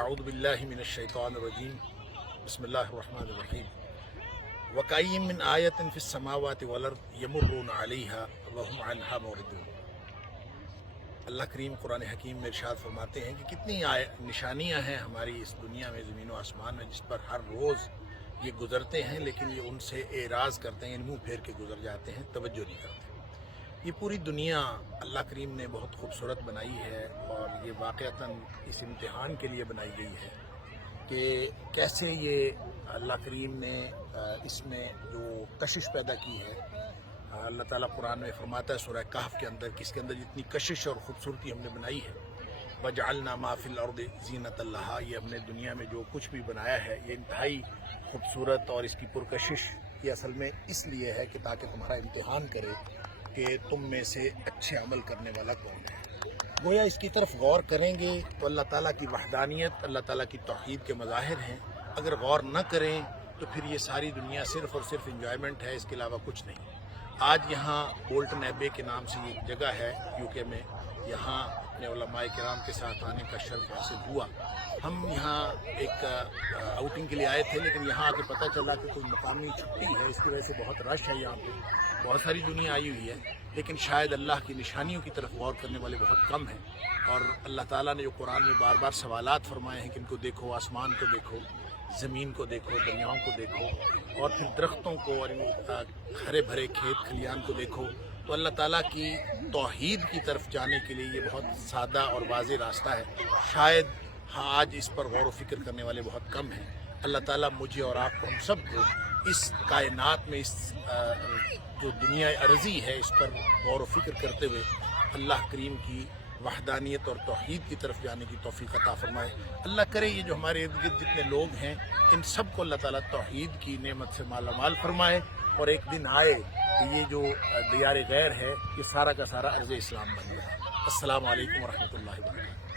اعوذ باللہ من الشیطان الرجیم بسم اللہ الرحمن الرحیم وَكَأَيِّن مِّنْ آیَةٍ فِي السَّمَاوَاتِ وَالْأَرْضِ يَمُرُّونَ عَلَيْهَا وَهُمْ عَنْهَا مُعْرِضُونَ۔ اللہ کریم قرآن حکیم میں ارشاد فرماتے ہیں کہ کتنی نشانیاں ہیں ہماری اس دنیا میں، زمین و آسمان میں، جس پر ہر روز یہ گزرتے ہیں لیکن یہ ان سے اعراض کرتے ہیں، منہ پھیر کے گزر جاتے ہیں، توجہ نہیں کرتے۔ یہ پوری دنیا اللہ کریم نے بہت خوبصورت بنائی ہے اور یہ واقعتاً اس امتحان کے لیے بنائی گئی ہے کہ کیسے یہ اللہ کریم نے اس میں جو کشش پیدا کی ہے۔ اللہ تعالیٰ قرآن میں فرماتا ہے سورہ کہف کے اندر کہ اس کے اندر جتنی کشش اور خوبصورتی ہم نے بنائی ہے، وَجَعَلْنَا مَا فِي الْأَرْضِ زِينَةً لَهَا، یہ ہم نے دنیا میں جو کچھ بھی بنایا ہے یہ انتہائی خوبصورت اور اس کی پرکشش یہ اصل میں اس لیے ہے کہ تاکہ تمہارا امتحان کرے کہ تم میں سے اچھے عمل کرنے والا کون ہے۔ گویا اس کی طرف غور کریں گے تو اللہ تعالیٰ کی وحدانیت، اللہ تعالیٰ کی توحید کے مظاہر ہیں۔ اگر غور نہ کریں تو پھر یہ ساری دنیا صرف اور صرف انجوائمنٹ ہے، اس کے علاوہ کچھ نہیں۔ آج یہاں بولٹن ایبے کے نام سے ایک جگہ ہے یو کے میں، یہاں اپنے علماء کرام کے ساتھ آنے کا شرف حاصل ہوا۔ ہم یہاں ایک آؤٹنگ کے لیے آئے تھے لیکن یہاں آ کے پتہ چلا کہ کوئی مقامی چھٹی ہے، اس کی وجہ سے بہت رش ہے یہاں پہ، بہت ساری دنیا آئی ہوئی ہے، لیکن شاید اللہ کی نشانیوں کی طرف غور کرنے والے بہت کم ہیں۔ اور اللہ تعالیٰ نے جو قرآن میں بار بار سوالات فرمائے ہیں کہ ان کو دیکھو، آسمان کو دیکھو، زمین کو دیکھو، دریاؤں کو دیکھو، اور پھر درختوں کو اور ہرے بھرے کھیت کھلیان کو دیکھو، تو اللہ تعالیٰ کی توحید کی طرف جانے کے لیے یہ بہت سادہ اور واضح راستہ ہے۔ شاید آج اس پر غور و فکر کرنے والے بہت کم ہیں۔ اللہ تعالیٰ مجھے اور آپ کو، ہم سب کو اس کائنات میں، اس جو دنیا عرضی ہے اس پر غور و فکر کرتے ہوئے اللہ کریم کی وحدانیت اور توحید کی طرف جانے کی توفیق عطا فرمائے۔ اللہ کرے یہ جو ہمارے ارد گرد جتنے لوگ ہیں ان سب کو اللہ تعالیٰ توحید کی نعمت سے مالا مال فرمائے، اور ایک دن آئے کہ یہ جو دیار غیر ہے یہ سارا کا سارا ارض اسلام بن جائے۔ السلام علیکم ورحمۃ اللہ وبرکاتہ۔